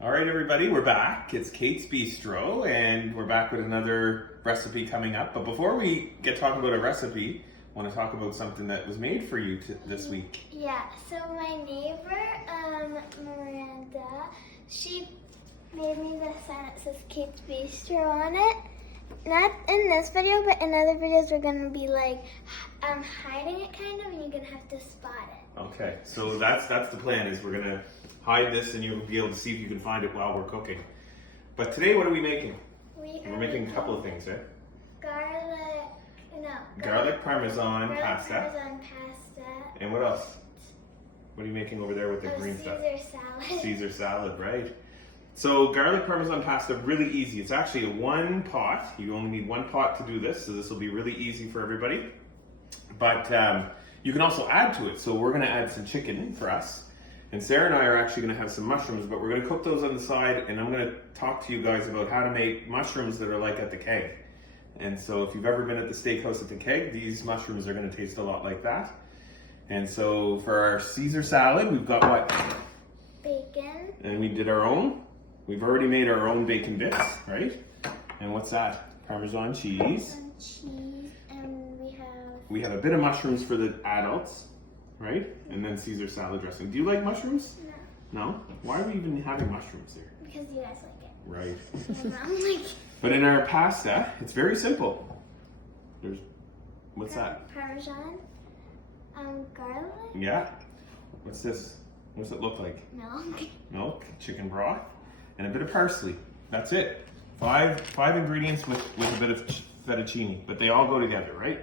All right, everybody, we're back. It's Kate's Bistro, and we're back with another recipe coming up. But before we get talking about a recipe, I want to talk about something that was made for you this week. Yeah, so my neighbor, Miranda, she made me this sign that says Kate's Bistro on it. Not in this video, but in other videos we're going to be like hiding it kind of, and you're going to have to spot it. Okay, so that's the plan, is we're going to hide this and you'll be able to see if you can find it while we're cooking. But today, what are we making? We're making a couple of things, eh? Garlic parmesan pasta. Parmesan pasta. And what else? What are you making over there with the green stuff? Caesar salad. Caesar salad, right? So garlic parmesan pasta, really easy. It's actually a one pot. You only need one pot to do this, so this will be really easy for everybody. But you can also add to it. So we're going to add some chicken for us. And Sarah and I are actually going to have some mushrooms, but we're going to cook those on the side, and I'm going to talk to you guys about how to make mushrooms that are like at the keg. And so if you've ever been at the steakhouse at the keg, these mushrooms are going to taste a lot like that. And so for our Caesar salad, we've got what? Bacon. And we did our own. We've already made our own bacon bits, right? And what's that? Parmesan cheese. Parmesan cheese, and we have a bit of mushrooms for the adults, right? And then Caesar salad dressing. Do you like mushrooms? No. No? Why are we even having mushrooms here? Because you guys like it. Right. My mom like it. But in our pasta, it's very simple. What's that? Parmesan, garlic. Yeah. What's this? What's it look like? Milk. Milk, chicken broth, and a bit of parsley. That's it. Five ingredients with a bit of fettuccine, but they all go together, right?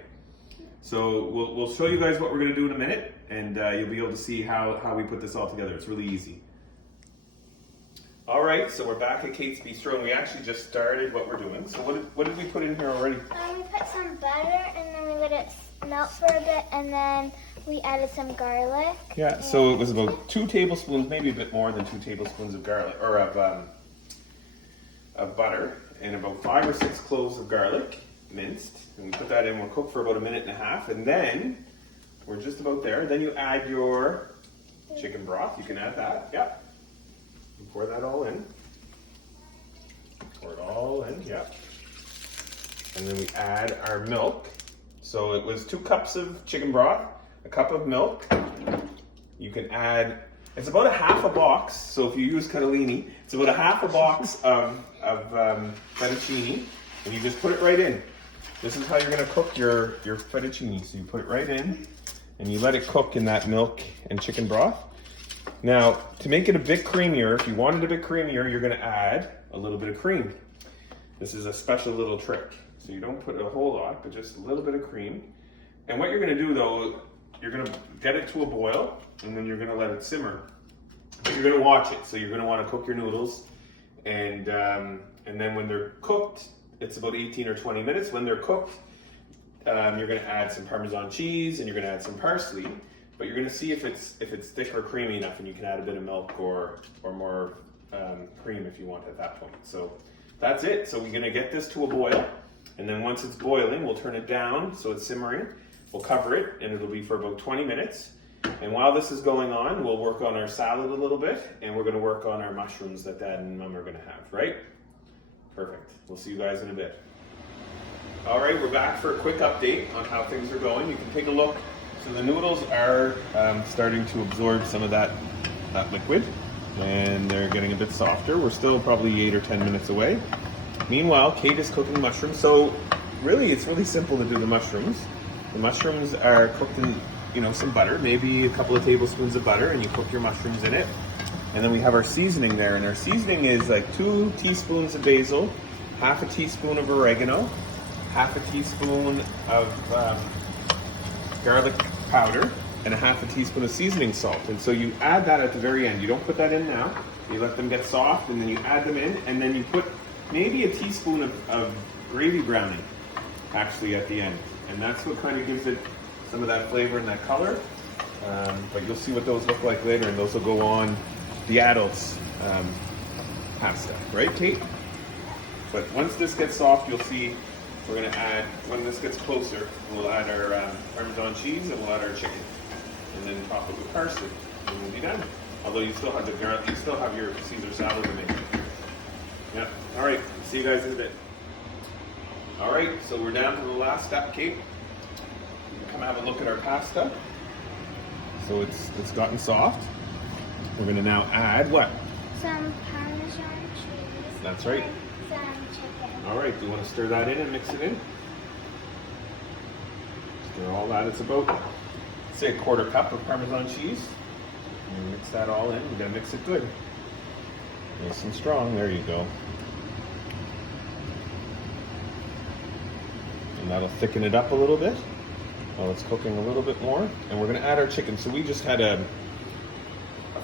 So we'll show you guys what we're gonna do in a minute, and you'll be able to see how we put this all together. It's really easy. All right, so we're back at Kate's Bistro, and we actually just started what we're doing. So what did we put in here already? We put some butter, and then we let it melt for a bit, and then we added some garlic. Yeah, so it was about 2 tablespoons, maybe a bit more than 2 tablespoons of garlic, or of butter, and about 5 or 6 cloves of garlic, minced. And we put that in, we'll cook for about 1.5 minutes, and then we're just about there. Then you add your chicken broth. You can add that, yeah. And pour that all in. Pour it all in, yeah. And then we add our milk. So it was 2 cups of chicken broth, a cup of milk. You can add, it's about a half a box. So if you use cannellini, it's about a half a box of fettuccine, and you just put it right in. This is how you're gonna cook your fettuccine. So you put it right in, and you let it cook in that milk and chicken broth. Now, to make it a bit creamier, if you want it a bit creamier, you're gonna add a little bit of cream. This is a special little trick. So you don't put a whole lot, but just a little bit of cream. And what you're gonna do though, you're gonna get it to a boil, and then you're gonna let it simmer. You're gonna watch it, so you're gonna wanna cook your noodles. And then when they're cooked, it's about 18 or 20 minutes. When they're cooked, you're gonna add some Parmesan cheese, and you're gonna add some parsley. But you're gonna see if it's thick or creamy enough, and you can add a bit of milk or more cream if you want at that point. So that's it. So we're gonna get this to a boil, and then once it's boiling, we'll turn it down so it's simmering. We'll cover it, and it'll be for about 20 minutes. And while this is going on, we'll work on our salad a little bit, and we're gonna work on our mushrooms that Dad and Mom are gonna have, right? Perfect. We'll see you guys in a bit. All right, we're back for a quick update on how things are going. You can take a look. So the noodles are starting to absorb some of that liquid, and they're getting a bit softer. We're still probably 8 or 10 minutes away. Meanwhile, Kate is cooking mushrooms. So really, it's really simple to do the mushrooms. The mushrooms are cooked in some butter, maybe a couple of tablespoons of butter, and you cook your mushrooms in it. And then we have our seasoning there, and our seasoning is like 2 teaspoons of basil, half a teaspoon of oregano, half a teaspoon of garlic powder, and a half a teaspoon of seasoning salt. And so you add that at the very end. You don't put that in now. You let them get soft, and then you add them in, and then you put maybe a teaspoon of gravy browning actually at the end. And that's what kind of gives it some of that flavor and that color. But you'll see what those look like later, and those will go on the adults' pasta, right, Kate? But once this gets soft, you'll see we're gonna add, when this gets closer, we'll add our Parmesan cheese, and we'll add our chicken. And then top it with parsley, and we'll be done. Although you still have the garlic, you still have your Caesar salad to make. Yeah. All right. See you guys in a bit. All right. So we're down to the last step, Kate. Come have a look at our pasta. So it's gotten soft. We're gonna now add what? Some Parmesan cheese. That's right. And some chicken. All right. Do you want to stir that in and mix it in? Stir all that. It's about, say, a quarter cup of Parmesan cheese. And mix that all in. We're gonna mix it good. Nice and strong. There you go. And that'll thicken it up a little bit while it's cooking a little bit more. And we're gonna add our chicken. So we just had a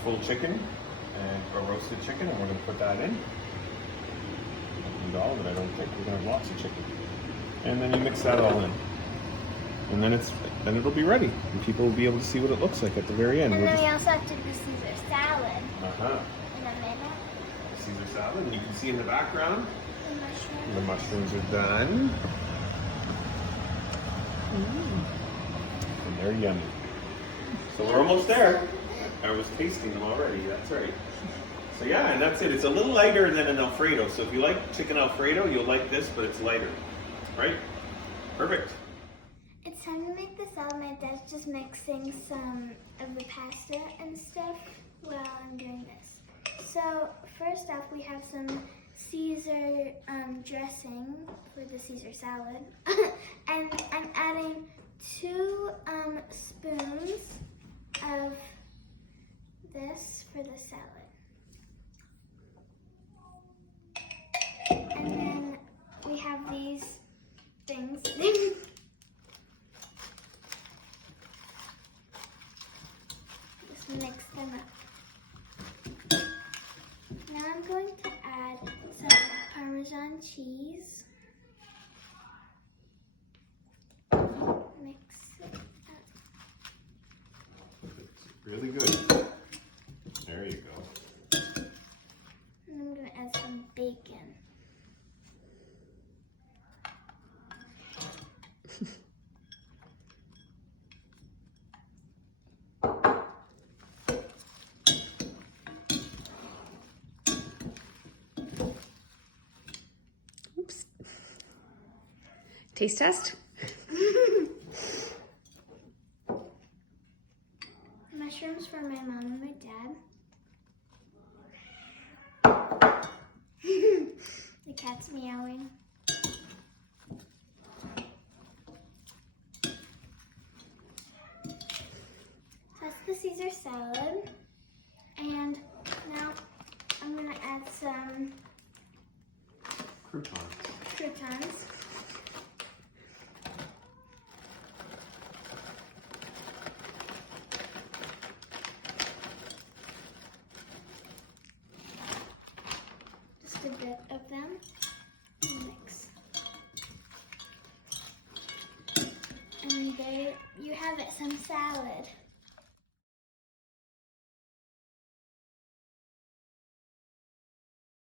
full chicken and a roasted chicken, and we're gonna put that in. I don't need all of it. I don't think we're gonna have lots of chicken. And then you mix that all in, and then it'll be ready, and people will be able to see what it looks like at the very end. And then we also have to do Caesar salad Uh-huh. in a minute. Caesar salad, and you can see in the background The the mushrooms. mushrooms are done. And they're yummy. So we're almost there. I was tasting them already, that's right. So yeah, and that's it. It's a little lighter than an Alfredo. So if you like chicken Alfredo, you'll like this, but it's lighter. Right? Perfect. It's time to make the salad. My dad's just mixing some of the pasta and stuff while I'm doing this. So first off, we have some Caesar dressing for the Caesar salad. And I'm adding 2 spoons of this for the salad. And then we have these things. Just mix them up. Now I'm going to add some Parmesan cheese. Mix it up. Really good. There you go. And I'm going to add some bacon. Oops. Taste test? Mushrooms for my mom and my dad. The cat's meowing. That's the Caesar salad. And now I'm going to add some croutons. Just a bit of them. Mix. And there you have it, some salad.